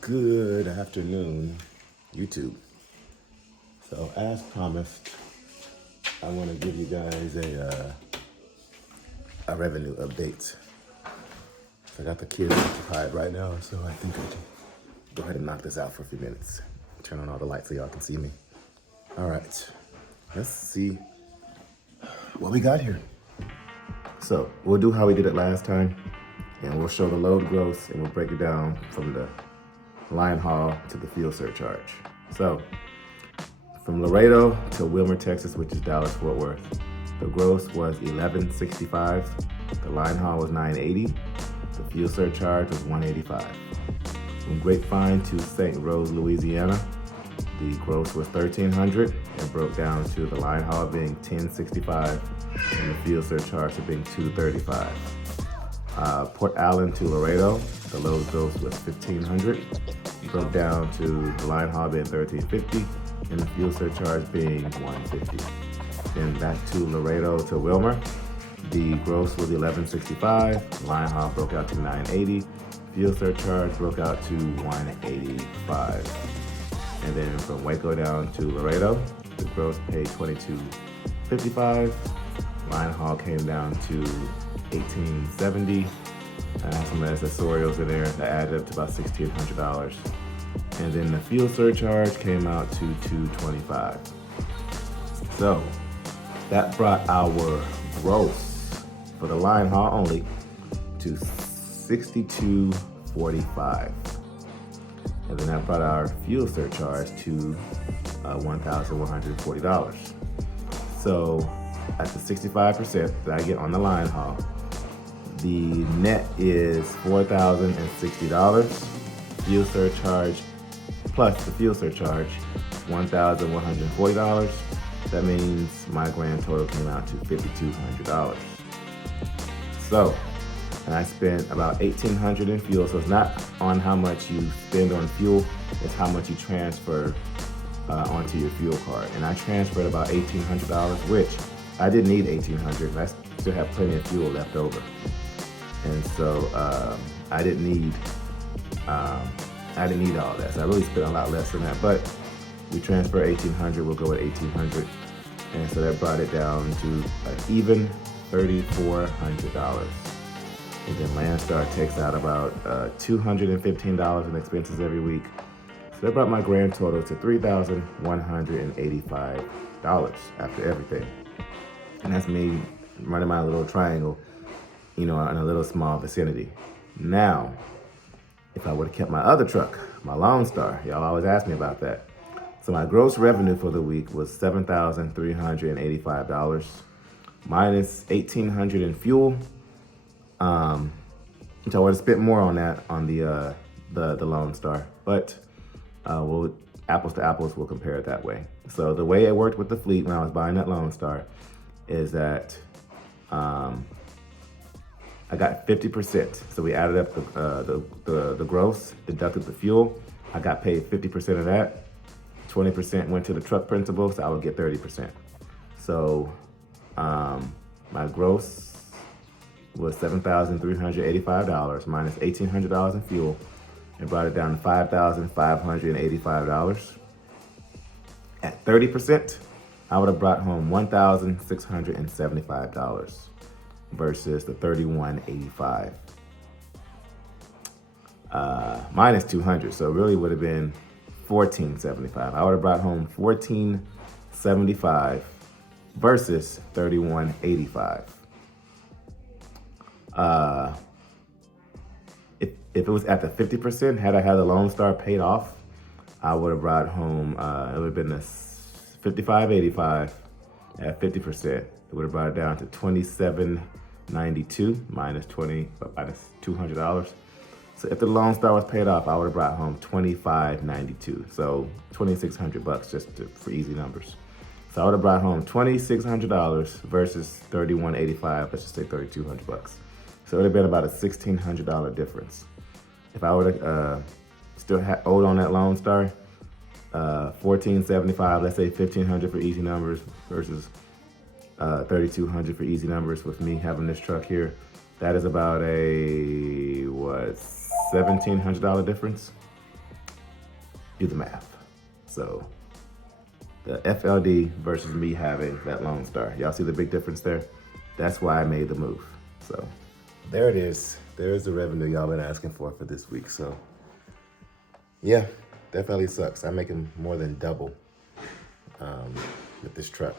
Good afternoon, YouTube. So as promised, I want to give you guys a revenue update. So I got the kids occupied right now, so I think I can go ahead and knock this out for a few minutes. Turn on all the lights so y'all can see me. All right, let's see what we got here. So we'll do how we did it last time, and we'll show the load gross, and we'll break it down from the line haul to the fuel surcharge. So from Laredo to Wilmer, Texas, which is Dallas-Fort Worth, the gross was $11.65. The line haul was $9.80. The fuel surcharge was $1.85. From Grapevine to St. Rose, Louisiana, the gross was $1,300 and broke down to the line haul being $10.65 and the fuel surcharge being $2.35. Port Allen to Laredo, the load gross was $1,500. Broke down to the line haul being $13.50 and the fuel surcharge being $1.50. Then back to Laredo to Wilmer, the gross was $11.65. Line haul broke out to $9.80. Fuel surcharge broke out to $1.85. And then from Waco down to Laredo, the gross paid $22.55. Line haul came down to $18.70. I have some accessorials in there that added up to about $1,600. And then the fuel surcharge came out to $2.25. So that brought our gross for the line haul only to $62.45. And then that brought our fuel surcharge to $1,140. So at the 65% that I get on the line haul, the net is $4,060. Fuel surcharge plus the fuel surcharge, $1,140. That means my grand total came out to $5,200. So, and I spent about $1,800 in fuel. So it's not on how much you spend on fuel, it's how much you transfer onto your fuel card. And I transferred about $1,800, which I didn't need $1,800. I still have plenty of fuel left over. And so I didn't need all that. So I really spent a lot less than that. But we transfer $1,800. We'll go with $1,800, and so that brought it down to an even $3,400. And then Landstar takes out about $215 in expenses every week. So that brought my grand total to $3,185 after everything. And that's me running my little triangle, in a little small vicinity. Now, if I would have kept my other truck, my LoneStar, y'all always ask me about that. So my gross revenue for the week was $7,385, minus $1,800 in fuel, which I would have spent more on that on the LoneStar, but we'll apples to apples, we'll compare it that way. So the way it worked with the fleet when I was buying that LoneStar is that I got 50%. So we added up the gross, deducted the fuel. I got paid 50% of that. 20% went to the truck principal, so I would get 30%. So my gross was $7,385 minus $1,800 in fuel, and brought it down to $5,585. At 30%, I would have brought home $1,675 versus the $3,185 minus $200. So it really would have been $1,475. I would have brought home $1,475 versus $3,185. If it was at the 50%, had I had the LoneStar paid off, I would have brought home, it would have been the $5,585 at 50%. It would have brought it down to $2,792 minus $200. So if the LoneStar was paid off, I would have brought home $2,592. So $2,600 just for easy numbers. So I would have brought home $2,600 versus $3,185. Let's just say $3,200. So it would have been about a $1,600 difference. If I would have still owed on that LoneStar, $1,475, let's say $1,500 for easy numbers versus $3,200 for easy numbers with me having this truck here. That is about a, $1,700 difference. do the math. So the FLD versus me having that Lone Star. Y'all see the big difference there? That's why I made the move. So there it is. There's the revenue y'all been asking for this week. So yeah, definitely sucks. I'm making more than double with this truck.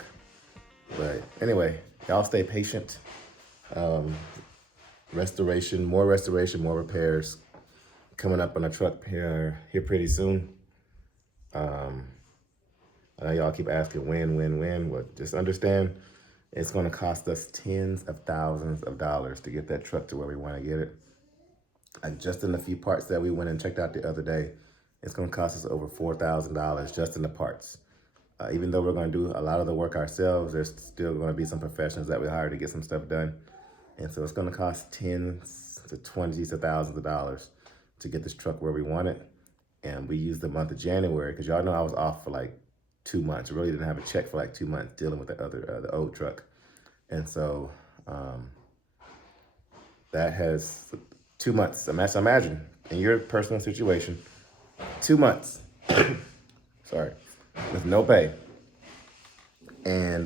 But anyway, y'all stay patient. Restoration, more repairs coming up on the truck here pretty soon. I know y'all keep asking when. Well, just understand it's going to cost us tens of thousands of dollars to get that truck to where we want to get it. Like just in the few parts that we went and checked out the other day, it's going to cost us over $4,000 just in the parts. Even though we're going to do a lot of the work ourselves, there's still going to be some professionals that we hire to get some stuff done. And so it's going to cost tens to twenties of thousands of dollars to get this truck where we want it. And we used the month of January, because y'all know I was off for like 2 months. I really didn't have a check for like 2 months dealing with the old truck. And so that has 2 months. So imagine in your personal situation, 2 months, sorry, with no pay. And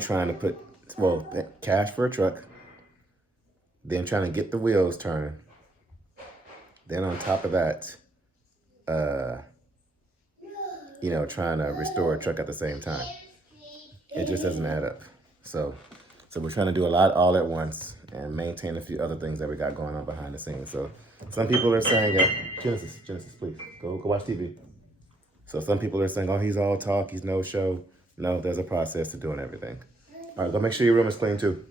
trying to put, cash for a truck, then trying to get the wheels turning. Then on top of that, trying to restore a truck at the same time. It just doesn't add up. So we're trying to do a lot all at once and maintain a few other things that we got going on behind the scenes. So some people are saying, Genesis, please, go watch TV. So some people are saying, oh, he's all talk, he's no show. No, there's a process to doing everything. All right, go make sure your room is clean too.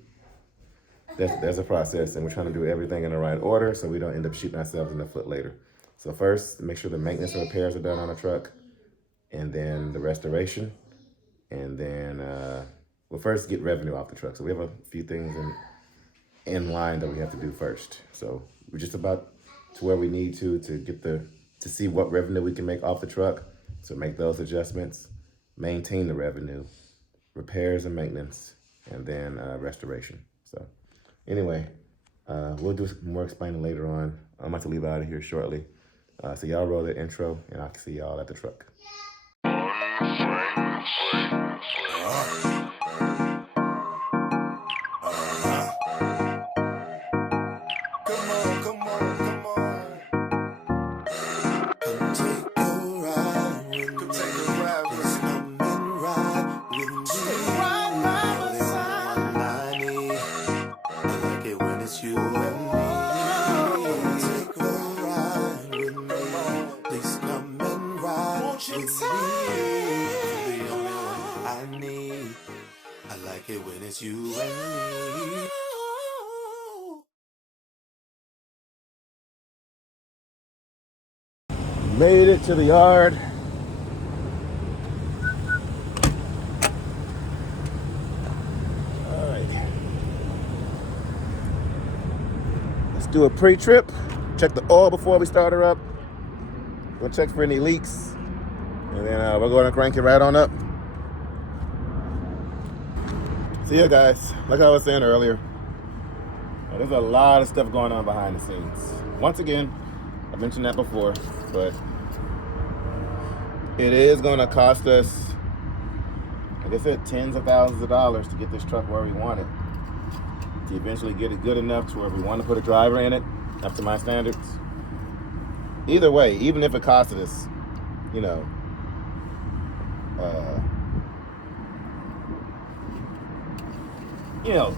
There's a process, and we're trying to do everything in the right order so we don't end up shooting ourselves in the foot later. So first, make sure the maintenance and repairs are done on the truck, and then the restoration, and then we'll first get revenue off the truck. So we have a few things in line that we have to do first. So we're just about to where we need to get to see what revenue we can make off the truck. So make those adjustments, maintain the revenue, repairs and maintenance, and then restoration. So anyway, we'll do more explaining later on. I'm about to leave out of here shortly. So y'all roll the intro, and I'll see y'all at the truck. You and me. Made it to the yard. All right. Let's do a pre-trip. Check the oil before we start her up. We'll check for any leaks. And then we're going to crank it right on up. So yeah, guys, like I was saying earlier, there's a lot of stuff going on behind the scenes. Once again, I mentioned that before, but it is going to cost us, like I said, tens of thousands of dollars to get this truck where we want it. To eventually get it good enough to where we want to put a driver in it, up to my standards. Either way, even if it costed us,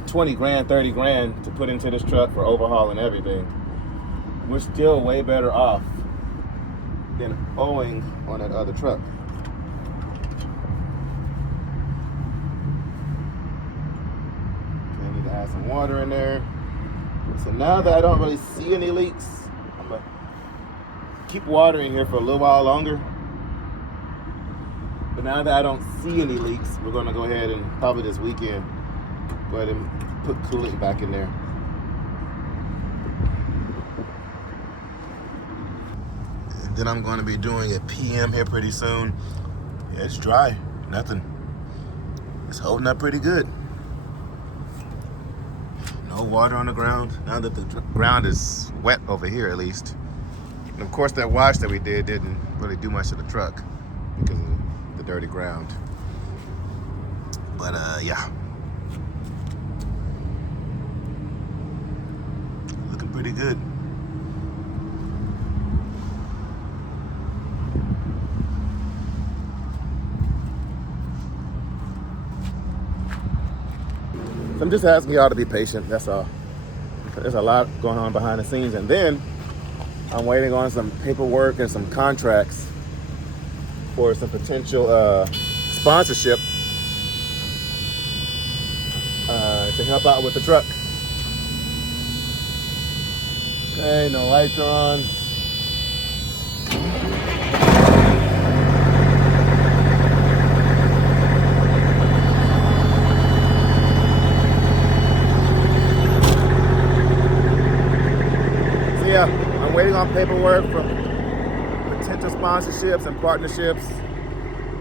20 grand, 30 grand to put into this truck for overhaul and everything, we're still way better off than owing on that other truck. Okay, I need to add some water in there. So now that I don't really see any leaks, I'm gonna keep water in here for a little while longer. But now that I don't see any leaks, we're gonna go ahead and probably this weekend go ahead and put coolant back in there. And then I'm going to be doing a PM here pretty soon. Yeah, it's dry, nothing. It's holding up pretty good. No water on the ground. Now that the ground is wet over here at least, And of course, that wash that we did didn't really do much to the truck because of the dirty ground. But yeah, looking pretty good. So I'm just asking y'all to be patient, that's all. There's a lot going on behind the scenes. And then I'm waiting on some paperwork and some contracts for some potential sponsorship to help out with the truck. Okay, no lights are on. So yeah, I'm waiting on paperwork from potential sponsorships and partnerships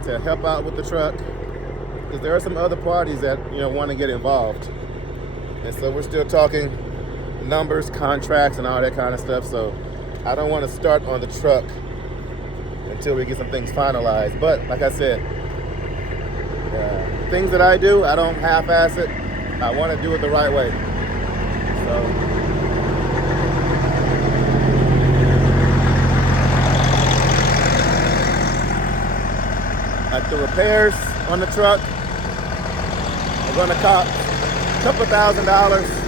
to help out with the truck. Because there are some other parties that want to get involved. And so we're still talking numbers, contracts, and all that kind of stuff. So I don't want to start on the truck until we get some things finalized. But like I said, things that I do, I don't half-ass it. I want to do it the right way. So like the repairs on the truck are going to cost a couple $1,000.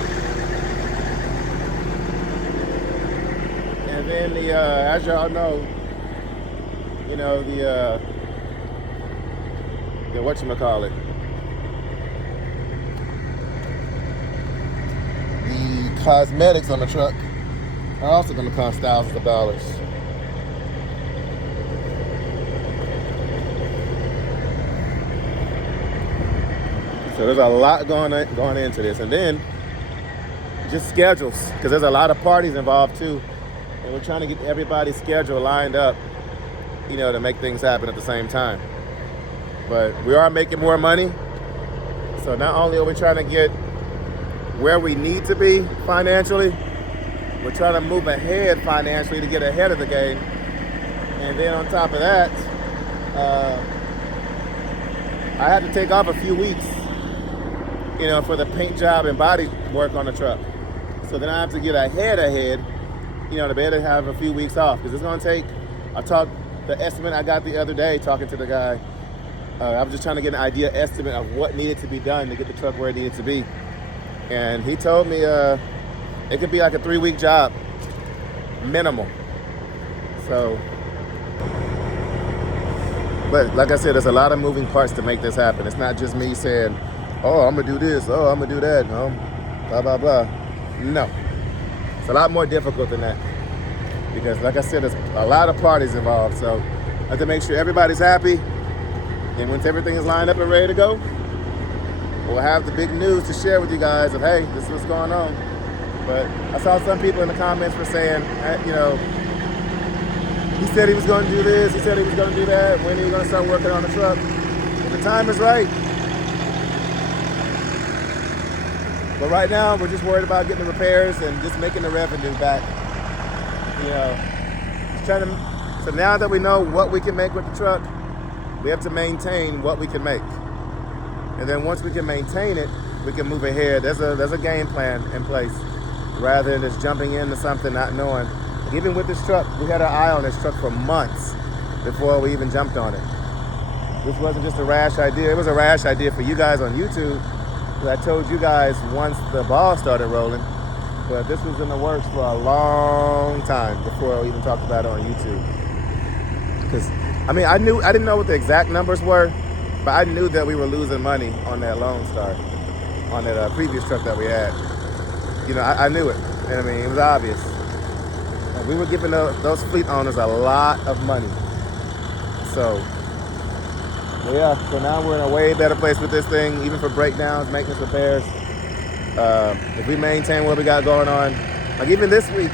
And then the, as y'all know, the whatchamacallit, the cosmetics on the truck are also going to cost thousands of dollars. So there's a lot going into this. And then just schedules, because there's a lot of parties involved too. And we're trying to get everybody's schedule lined up, to make things happen at the same time. But we are making more money. So not only are we trying to get where we need to be financially, we're trying to move ahead financially to get ahead of the game. And then on top of that, I had to take off a few weeks, for the paint job and body work on the truck. So then I have to get ahead, to be able to have a few weeks off. Because it's going to take, the estimate I got the other day talking to the guy, I was just trying to get an estimate of what needed to be done to get the truck where it needed to be. And he told me it could be like a 3-week job, minimal. So, but like I said, there's a lot of moving parts to make this happen. It's not just me saying, oh, I'm gonna do this, oh, I'm gonna do that, blah, blah, blah. No, it's a lot more difficult than that. Because like I said, there's a lot of parties involved. So I have to make sure everybody's happy. And once everything is lined up and ready to go, we'll have the big news to share with you guys of, hey, this is what's going on. But I saw some people in the comments were saying, he said he was going to do this, he said he was going to do that, when are you going to start working on the truck? Well, the time is right. But right now, we're just worried about getting the repairs and just making the revenue back. So now that we know what we can make with the truck, we have to maintain what we can make. And then once we can maintain it, we can move ahead. There's a game plan in place rather than just jumping into something not knowing. Even with this truck, we had our eye on this truck for months before we even jumped on it. This wasn't just a rash idea. It was a rash idea for you guys on YouTube. I told you guys once the ball started rolling, but this was in the works for a long time before we even talked about it on YouTube. Because, I didn't know what the exact numbers were, but I knew that we were losing money on that LoneStar, on that previous truck that we had. I knew it, and it was obvious. And we were giving those fleet owners a lot of money. So now we're in a way better place with this thing, even for breakdowns, maintenance, repairs. If we maintain what we got going on, like even this week,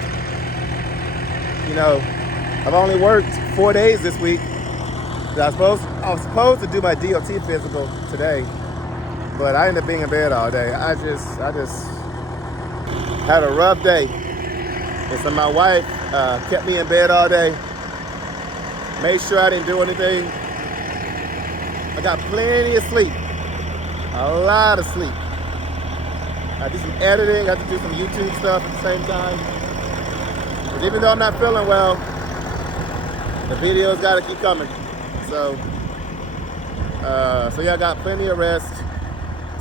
I've only worked 4 days this week. I was supposed to do my DOT physical today, but I ended up being in bed all day. I just had a rough day. And so my wife Kept me in bed all day. Made sure I didn't do anything. I got plenty of sleep. A lot of sleep. I did some editing. I had to do some YouTube stuff at the same time. But even though I'm not feeling well, the videos got to keep coming. So yeah, I got plenty of rest.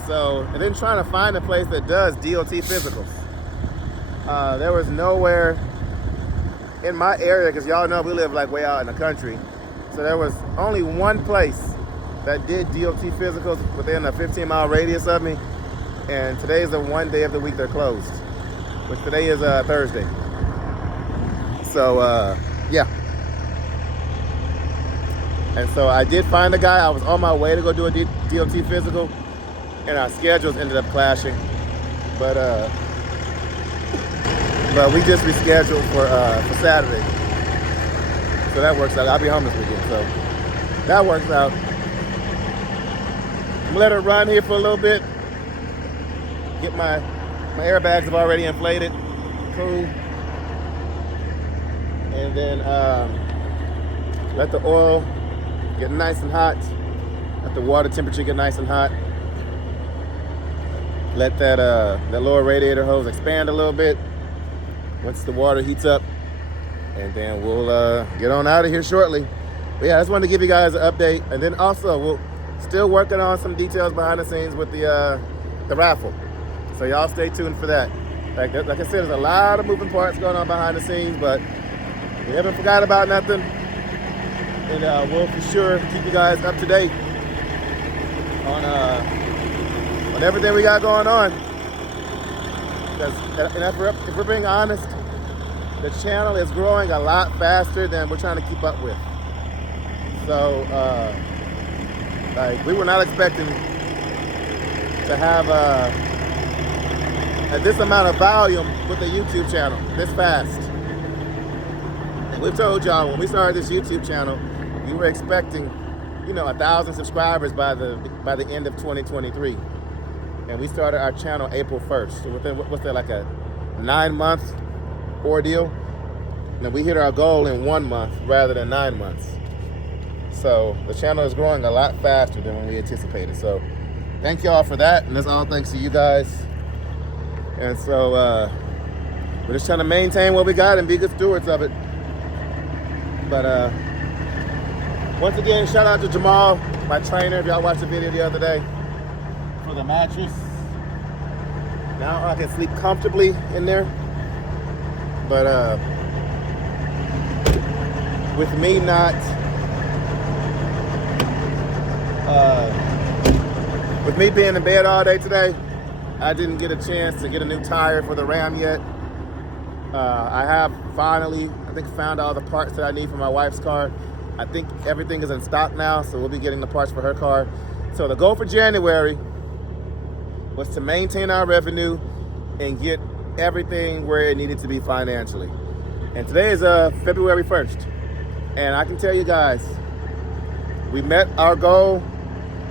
So, and then trying to find a place that does DOT physicals. There was nowhere in my area, because y'all know we live like way out in the country. So there was only one place that did DOT physicals within a 15-mile radius of me. And today is the one day of the week they're closed, which today is Thursday. So, yeah. And so I did find a guy. I was on my way to go do a DOT physical, and our schedules ended up clashing. But we just rescheduled for Saturday. So that works out. I'll be home this weekend, so that works out. I'm gonna let it run here for a little bit. Get my airbags have already inflated. Cool. And then let the oil get nice and hot. Let the water temperature get nice and hot. Let that lower radiator hose expand a little bit once the water heats up, and then we'll get on out of here shortly. But yeah, I just wanted to give you guys an update, and then also we're still working on some details behind the scenes with the raffle. So y'all stay tuned for that. Like I said, there's a lot of moving parts going on behind the scenes, but we haven't forgot about nothing, and we'll for sure keep you guys up to date on everything we got going on. Because if we're being honest, the channel is growing a lot faster than we're trying to keep up with. So, like, we were not expecting to have this amount of volume with the YouTube channel this fast. And we've told y'all when we started this YouTube channel, we were expecting, 1,000 subscribers by the end of 2023. And we started our channel April 1st. So within, what's that, like a 9-month ordeal? And we hit our goal in 1 month rather than 9 months. So the channel is growing a lot faster than when we anticipated. So thank y'all for that. And that's all thanks to you guys. And so we're just trying to maintain what we got and be good stewards of it. But once again, shout out to Jamal, my trainer, if y'all watched the video the other day, for the mattress. Now I can sleep comfortably in there. But with me not with me being in bed all day today, I didn't get a chance to get a new tire for the Ram yet. I have finally, I think, found all the parts that I need for my wife's car. I think everything is in stock now, so we'll be getting the parts for her car. So the goal for January was to maintain our revenue and get everything where it needed to be financially. And today is February 1st. And I can tell you guys, we met our goal.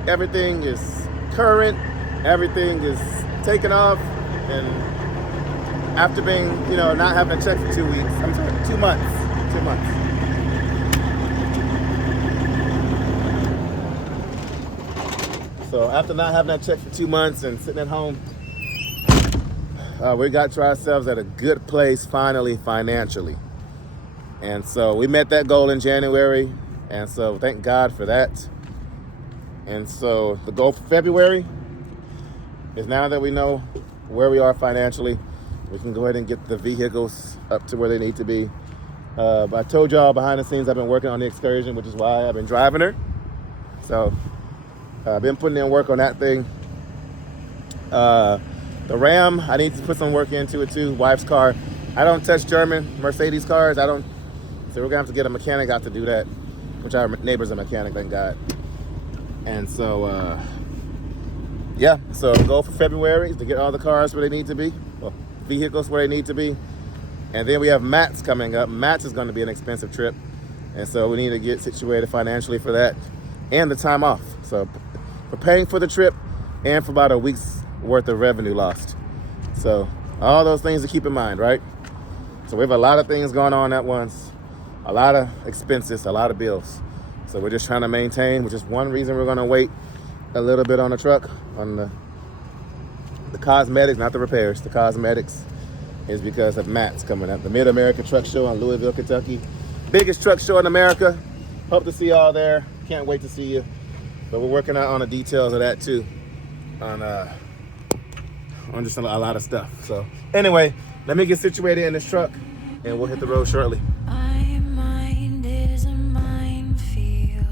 Everything is current. Everything is taken off. And after being, not having a check for 2 weeks, I'm sorry, 2 months. 2 months. So after not having that check for 2 months and sitting at home, we got to ourselves at a good place finally financially. And so we met that goal in January. And so thank God for that. And so the goal for February is, now that we know where we are financially, we can go ahead and get the vehicles up to where they need to be. But I told y'all behind the scenes I've been working on the Excursion, which is why I've been driving her. So I've been putting in work on that thing. The Ram, I need to put some work into it too. Wife's car. I don't touch German Mercedes cars. So we're gonna have to get a mechanic out to do that, which our neighbor's a mechanic, thank God. And so, yeah, so the goal for February is to get all the cars where they need to be, well, vehicles where they need to be. And then we have Matt's coming up. Matt's is gonna be an expensive trip. And so we need to get situated financially for that and the time off. So we're paying for the trip and for about a week's worth of revenue lost. So all those things to keep in mind, right? So we have a lot of things going on at once, a lot of expenses, a lot of bills. So we're just trying to maintain, which is one reason we're gonna wait a little bit on the truck, on the cosmetics, not the repairs, the cosmetics, is because of Matt's coming up. The Mid-America Truck Show in Louisville, Kentucky. Biggest truck show in America. Hope to see y'all there. Can't wait to see you. But we're working out on the details of that too. On just a lot of stuff. So anyway, let me get situated in this truck and we'll hit the road shortly. My mind is a minefield.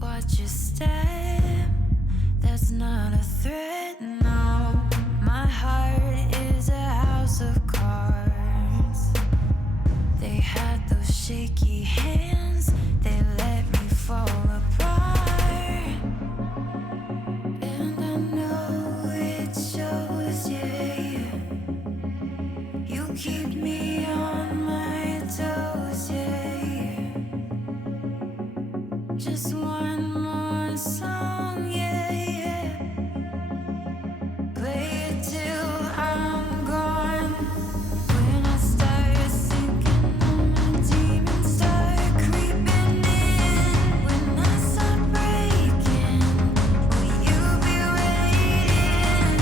Watch your step. That's not a threat, no. My heart is a house of cards. They had those shaky hands. They let me fall apart. And I know it shows, yeah. You keep me on my toes, yeah. Just one more song, yeah. Play it till I'm gone. When I start sinking, all my demons start creeping in. When I start breaking, will you be waiting?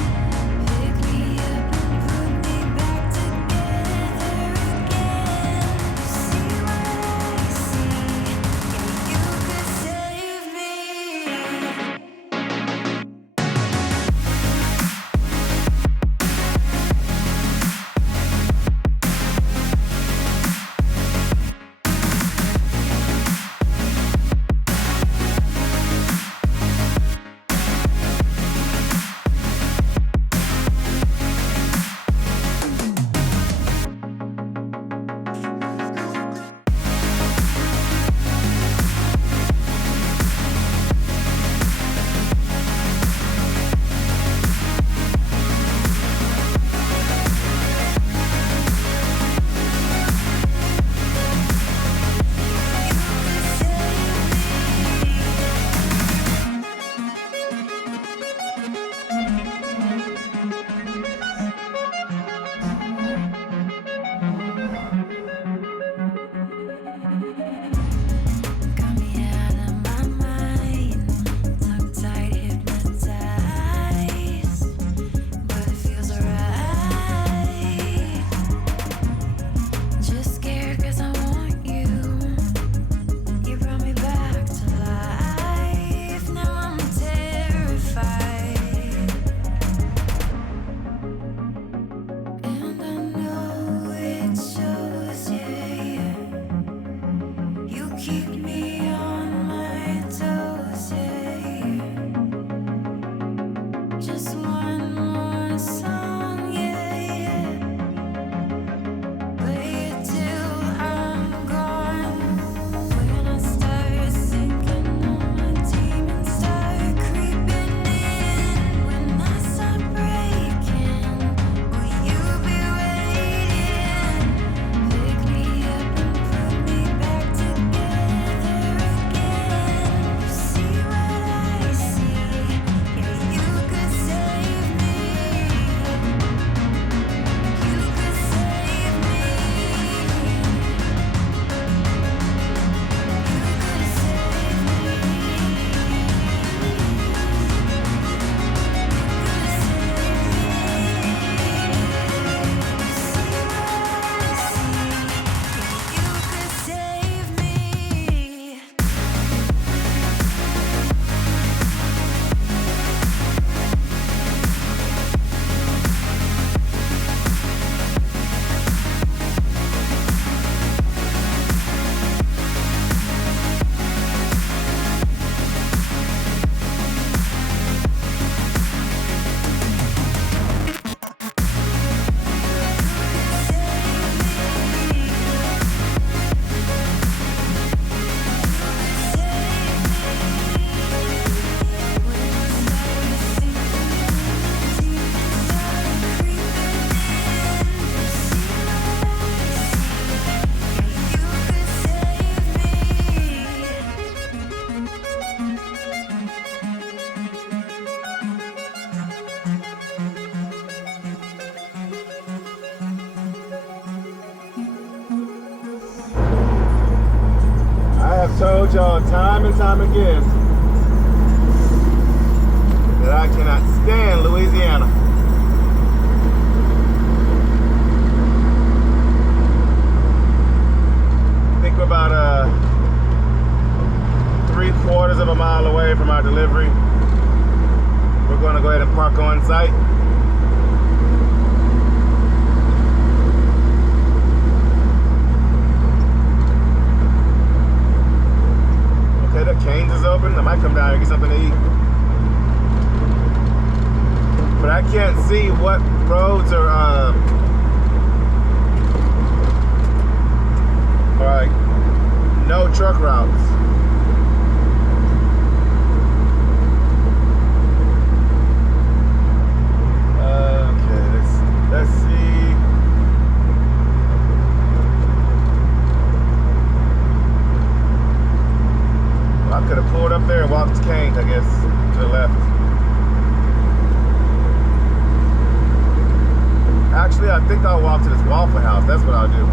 Pick me up and put me back together again. have told y'all time and time again that I cannot stand Louisiana. I think we're about 3/4 of a mile away from our delivery. We're going to go ahead and park on site. Okay, the Cane's is open. I might come down here and get something to eat. But I can't see what roads are like no truck routes. Let's see. Well, I could have pulled up there and walked to Cane's, I guess, to the left. Actually, I think I'll walk to this Waffle House. That's what I'll do.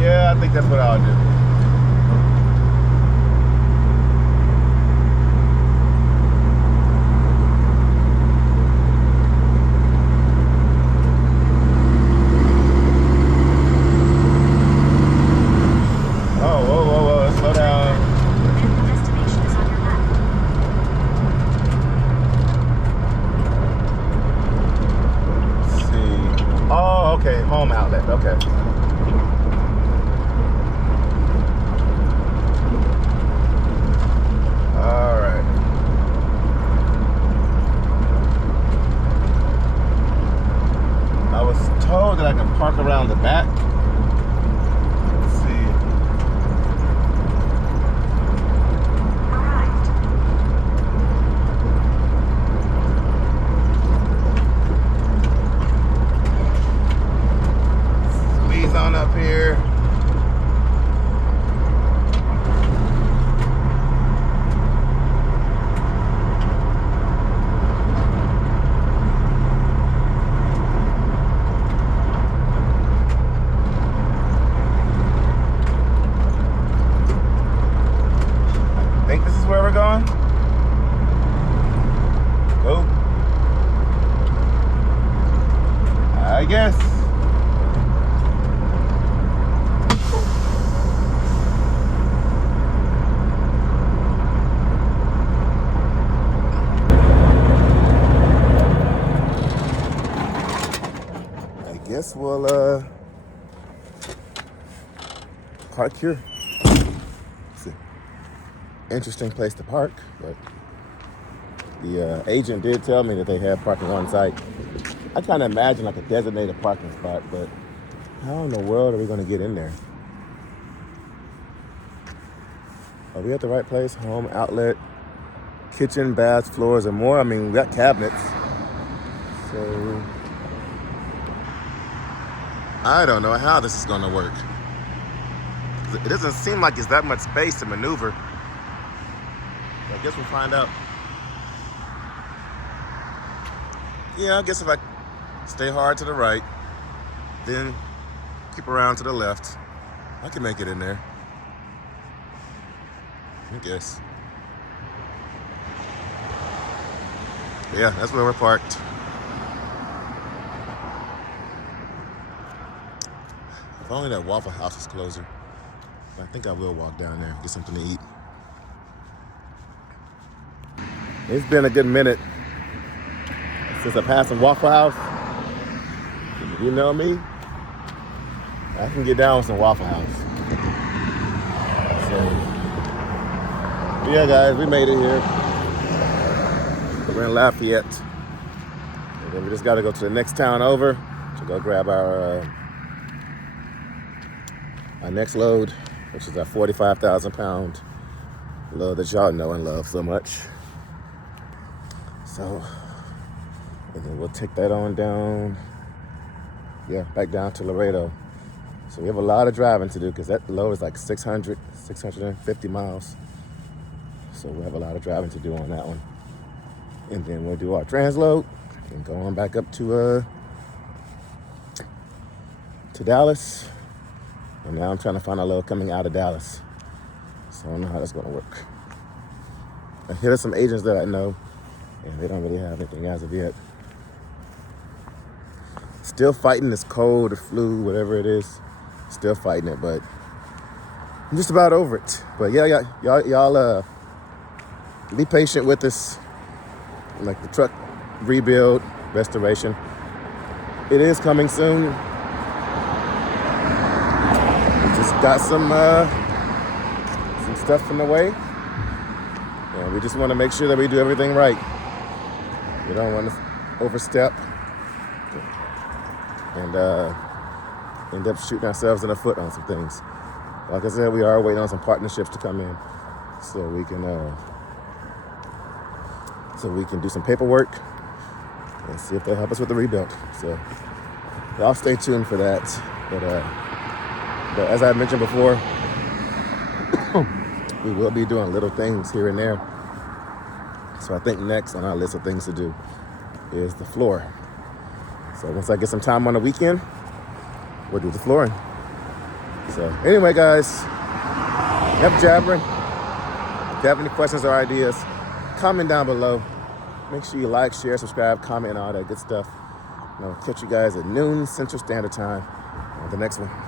Yeah, I think that's what I'll do. Home outlet, okay. All right. I was told that I can park around the back. Let's see. On up here. I think this is where we're going. Go. I guess. Guess we'll park here. It's an interesting place to park, but the agent did tell me that they have parking on site. I kind of imagine like a designated parking spot, but how in the world are we going to get in there? Are we at the right place? Home outlet, kitchen, baths, floors, and more. I mean, we got cabinets, so I don't know how this is going to work. It doesn't seem like it's that much space to maneuver. I guess we'll find out. Yeah, I guess if I stay hard to the right, then keep around to the left, I can make it in there. I guess. Yeah, that's where we're parked. If only that Waffle House is closer. I think I will walk down there and get something to eat. It's been a good minute since I passed some Waffle House. You know me, I can get down with some Waffle House. So, yeah guys, we made it here. We're in Lafayette. And then we just gotta go to the next town over to go grab our next load, which is our 45,000 pound load that y'all know and love so much. So, and then we'll take that on down, back down to Laredo. So we have a lot of driving to do because that load is like 650 miles. So we'll have a lot of driving to do on that one. And then we'll do our transload and go on back up to to Dallas. And now I'm trying to find a load coming out of Dallas. So I don't know how that's gonna work. I hit up some agents that I know, and they don't really have anything as of yet. Still fighting this cold or flu, whatever it is. Still fighting it, but I'm just about over it. But yeah, y'all be patient with us. Like the truck rebuild, restoration. It is coming soon. We just got some stuff in the way. And we just want to make sure that we do everything right. We don't want to overstep and end up shooting ourselves in the foot on some things. Like I said, we are waiting on some partnerships to come in so we can do some paperwork and see if they'll help us with the rebuild. So y'all stay tuned for that. But as I mentioned before, we will be doing little things here and there. So I think next on our list of things to do is the floor. So once I get some time on the weekend, we'll do the flooring. So anyway, guys, enough jabbering. If you have any questions or ideas, comment down below. Make sure you like, share, subscribe, comment, and all that good stuff. And I'll catch you guys at noon Central Standard Time on the next one.